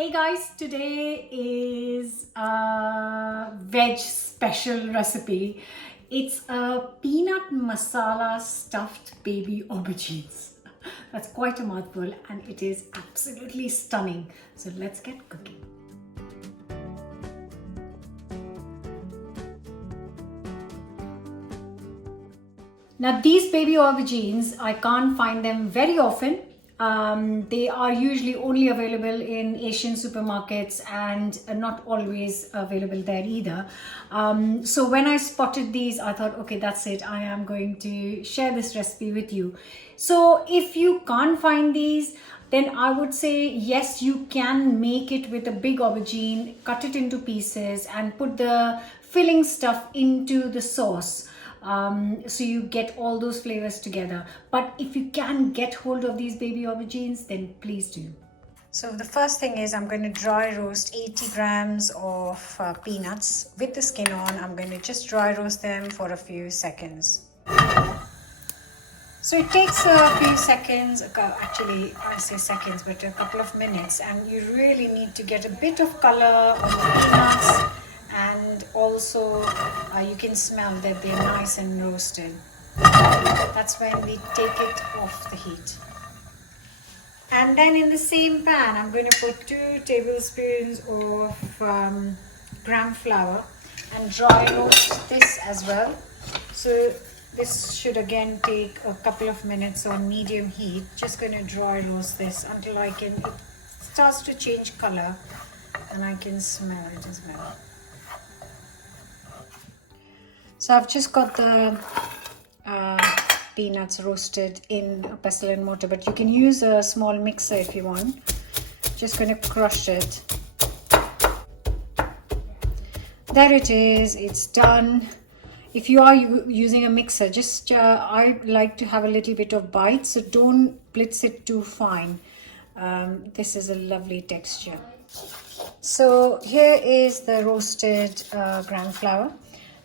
Hey guys, today is a veg special recipe. It's a peanut masala stuffed baby aubergines. That's quite a mouthful and it is absolutely stunning. So let's get cooking. Now these baby aubergines, I can't find them very often. They are usually only available in Asian supermarkets and not always available there either. So when I spotted these, I thought, okay, that's it. I am going to share this recipe with you. So if you can't find these, then I would say, yes, you can make it with a big aubergine, cut it into pieces and put the filling stuff into the sauce. So you get all those flavors together. But if you can get hold of these baby aubergines, then please do. So the first thing is I'm going to dry roast 80 grams of peanuts with the skin on. I'm going to just dry roast them for a few seconds. So it takes a few seconds, actually I say seconds, but a couple of minutes, and you really need to get a bit of color on the peanuts. And also you can smell that they're nice and roasted. That's when we take it off the heat. And then in the same pan, I'm going to put 2 tablespoons of gram flour and dry roast this as well. So this should again take a couple of minutes on medium heat. Just going to dry roast this until it starts to change color and I can smell it as well. So I've just got the peanuts roasted in a pestle and mortar, but you can use a small mixer if you want. Just going to crush it. There it is, it's done. If you are using a mixer, just I like to have a little bit of bite, so don't blitz it too fine. This is a lovely texture. So here is the roasted gram flour.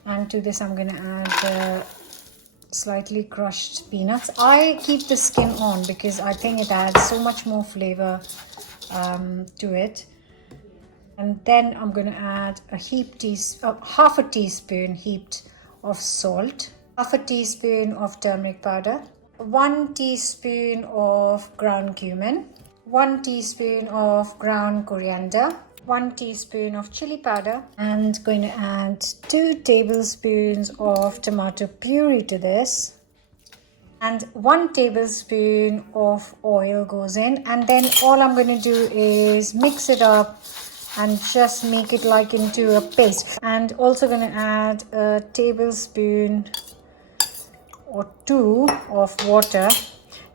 And to this I'm going to add slightly crushed peanuts. I keep the skin on because I think it adds so much more flavor to it. And then I'm going to add half a teaspoon heaped of salt, half a teaspoon of turmeric powder, 1 teaspoon of ground cumin, 1 teaspoon of ground coriander, 1 teaspoon of chili powder, and going to add 2 tablespoons of tomato puree to this, and 1 tablespoon of oil goes in. And then all I'm going to do is mix it up and just make it into a paste. And also going to add a tablespoon or 2 of water,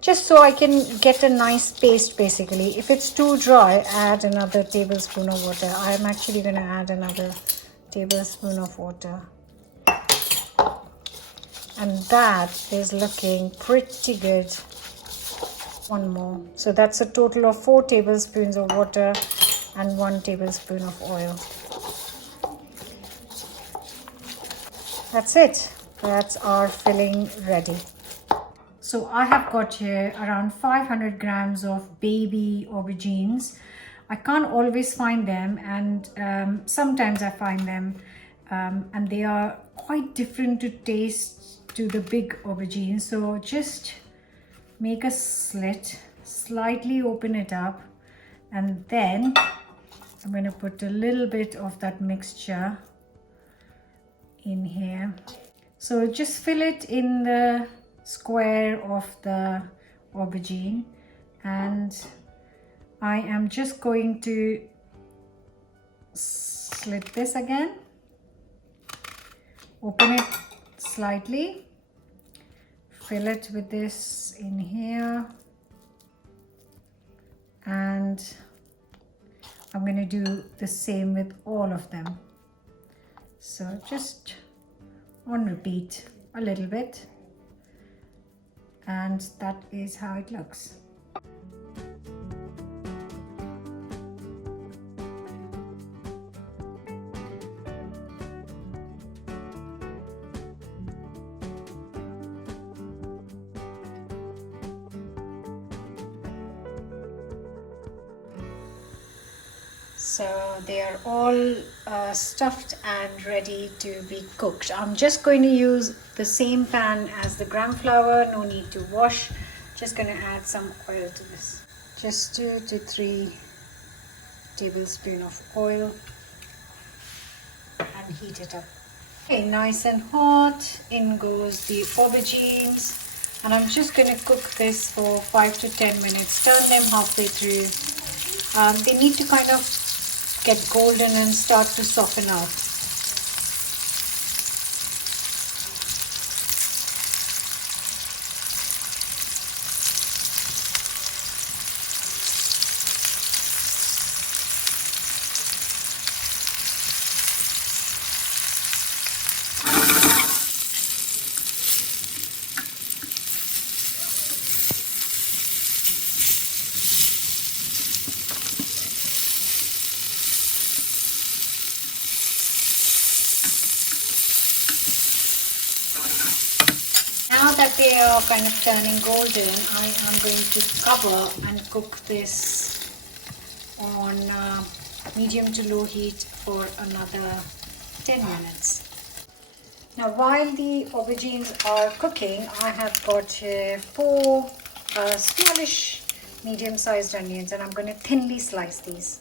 just so I can get a nice paste basically. If it's too dry, add another tablespoon of water. I'm actually going to add another tablespoon of water. And that is looking pretty good. One more. So that's a total of 4 tablespoons of water and 1 tablespoon of oil. That's it. That's our filling ready. So I have got here around 500 grams of baby aubergines. I can't always find them, and sometimes I find them, and they are quite different to taste to the big aubergines. So just make a slit, slightly open it up, and then I'm going to put a little bit of that mixture in here. So just fill it in the square of the aubergine, and I am just going to slit this again, open it slightly, fill it with this in here, and I'm going to do the same with all of them. So just on repeat a little bit. And that is how it looks. So they are all stuffed and ready to be cooked. I'm just going to use the same pan as the gram flour, no need to wash. Just going to add some oil to this. Just 2 to 3 tablespoons of oil and heat it up. Okay, nice and hot. In goes the aubergines. And I'm just going to cook this for 5 to 10 minutes. Turn them halfway through. They need to kind of get golden and start to soften out. Now that they are kind of turning golden, I am going to cover and cook this on medium to low heat for another 10 minutes. Now while the aubergines are cooking, I have got 4 smallish medium-sized onions, and I'm going to thinly slice these.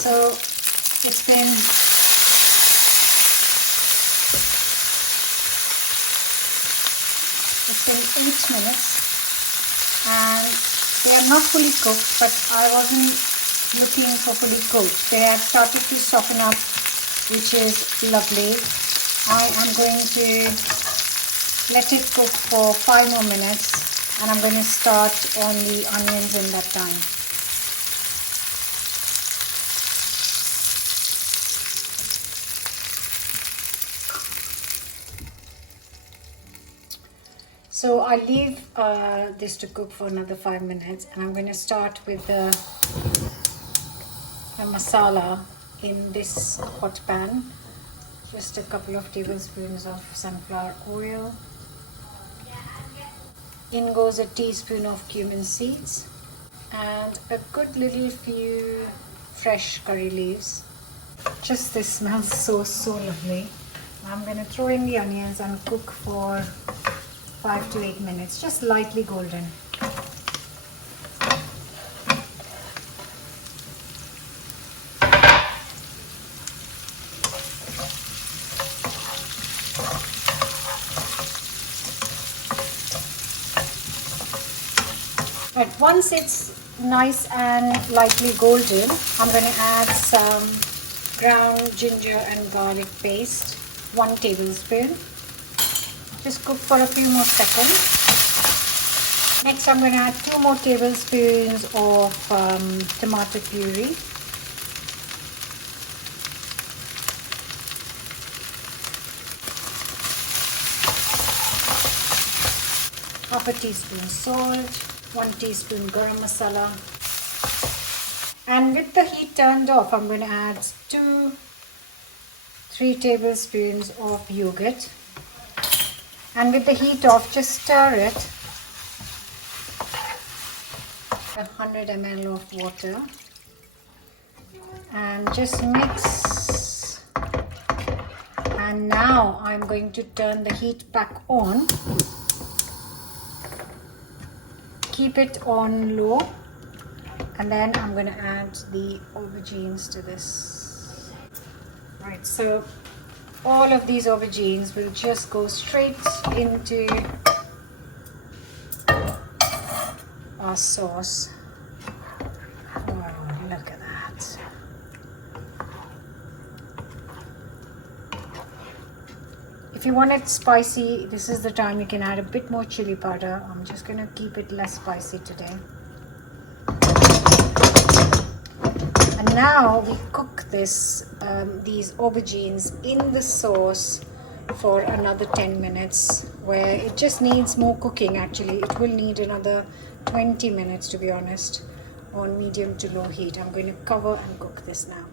So it's been 8 minutes and they are not fully cooked, but I wasn't looking for fully cooked. They have started to soften up, which is lovely. I am going to let it cook for 5 more minutes and I'm going to start on the onions in that time. So I leave this to cook for another 5 minutes, and I'm going to start with the masala in this hot pan. Just a couple of tablespoons of sunflower oil. In goes a teaspoon of cumin seeds and a good little few fresh curry leaves. Just this smells so lovely. I'm going to throw in the onions and cook for 5 to 8 minutes, just lightly golden. But once it's nice and lightly golden, I'm going to add some ground ginger and garlic paste, 1 tablespoon. Just cook for a few more seconds. Next, I'm going to add 2 more tablespoons of tomato puree. Half a teaspoon salt, 1 teaspoon garam masala. And with the heat turned off, I'm going to add 3 tablespoons of yogurt. And with the heat off, just stir it. 100 ml of water. And just mix. And now I'm going to turn the heat back on. Keep it on low. And then I'm going to add the aubergines to this. Right, so all of these aubergines will just go straight into our sauce. Oh, look at that. If you want it spicy, this is the time you can add a bit more chili powder. I'm just going to keep it less spicy today. And now we cook these aubergines in the sauce for another 10 minutes, where it just needs more cooking. Actually, it will need another 20 minutes, to be honest, on medium to low heat. I'm going to cover and cook this now.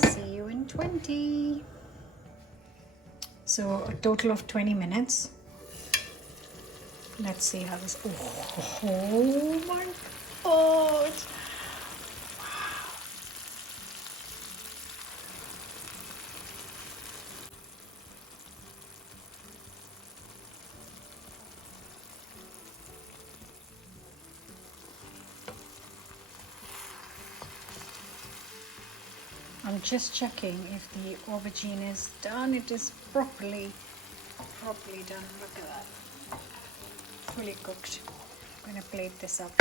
See you in 20. So a total of 20 minutes. Let's see how this, oh my God. I'm just checking if the aubergine is done. It is properly done. Look at that. Fully cooked. I'm gonna plate this up.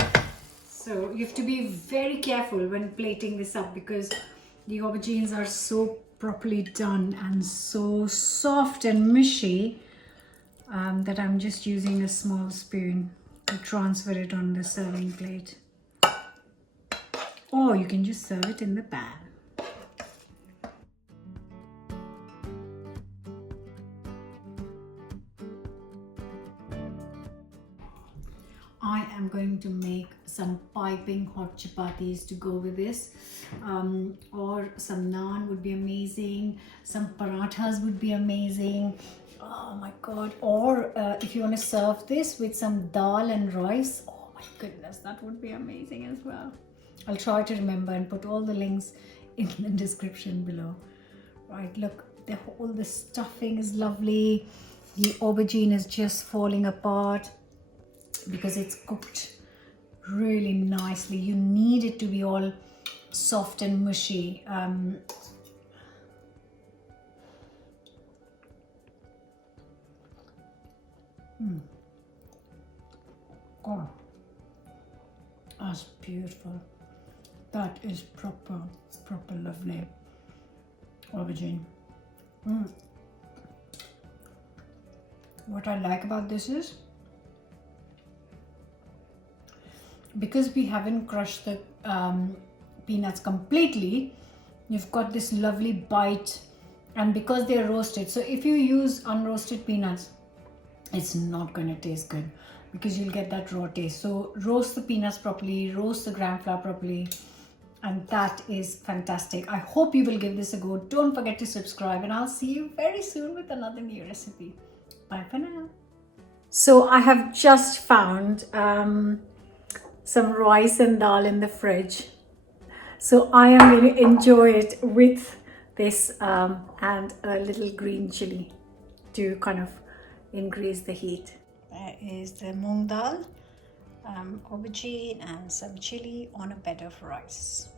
So you have to be very careful when plating this up because the aubergines are so properly done and so soft and mushy that I'm just using a small spoon to transfer it on the serving plate. Or you can just serve it in the pan. I am going to make some piping hot chapatis to go with this, or some naan would be amazing, some parathas would be amazing. Oh my God. Or if you want to serve this with some dal and rice, oh my goodness, that would be amazing as well. I'll try to remember and put all the links in the description below. Right, look, all the stuffing is lovely. The aubergine is just falling apart because it's cooked really nicely. You need it to be all soft and mushy. Oh, that's beautiful. That is proper lovely aubergine. What I like about this is, because we haven't crushed the peanuts completely, you've got this lovely bite, and because they're roasted, so if you use unroasted peanuts, it's not going to taste good because you'll get that raw taste. So roast the peanuts properly, roast the gram flour properly, and that is fantastic. I hope you will give this a go. Don't forget to subscribe, and I'll see you very soon with another new recipe. Bye for now. So I have just found some rice and dal in the fridge, so I am going to enjoy it with this and a little green chili to kind of increase the heat. There is the moong dal, aubergine and some chili on a bed of rice.